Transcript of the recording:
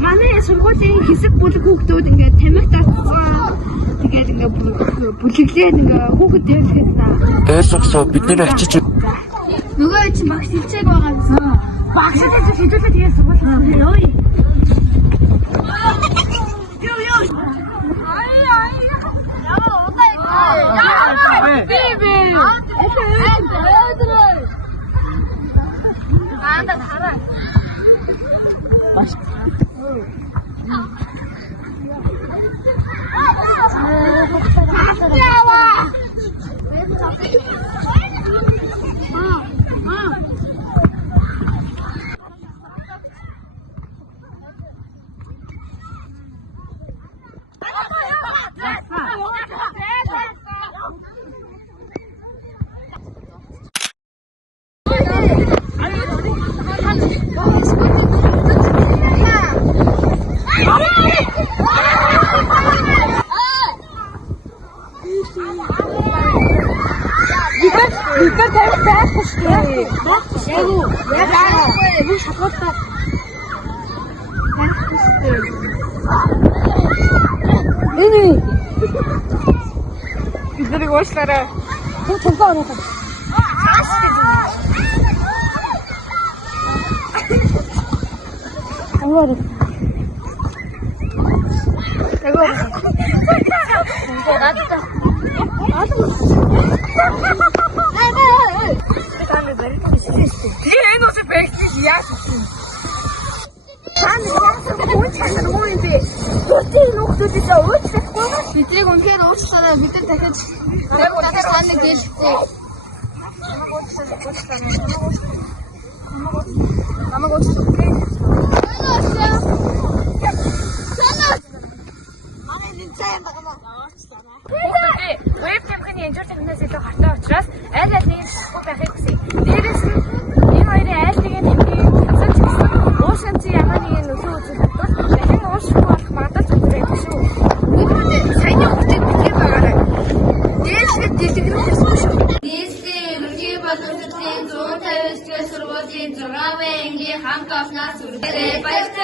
Манай сургуулийн хэсэг бүлэг хүүхдүүд ингээд тамхи татсан. Тэгээд ингээд бүлэглээд ингээд хүүхэд дээрлэхэд ойлгосоо бид нэр очиж нөгөө чи багш хилчээг байгаа гэсэн. Багш хэдүүлээ тэгээд сургууль ёо. Бидний уушлаараа цонхоо оноо. Агоор. энэ үсэ бэхтэж яаш вэ? Таны яасан гооч ханаа юу юм бэ? Гүтээ нөхдөд уучлахгүй ба? Бидрийг үнхээр уучлаарай. Бид дахиж надад таны гэлтэй. Намайг уучлаарай. Вебкамын энжир техникээс илүү хатаа учраас аль аль шахуу байхыг хүсье. Дээрээс нь энэ хоёрын аль нэг нь асууж гисэн уушанцын ямар нэгэн нөлөө үзүүлэх бол дахин уушгүй болох магадлал зүгээр шүү. Өнөөдөр саяны хүүхдүүд битгий байгаарай. Дээшлээд дэлгэрүүлэх шүү. Нийслэлийн ерөнхий боловсролын 150 сургуулийн 6 ангийн хамт олноос үргэлжлүүлээд баярлалаа.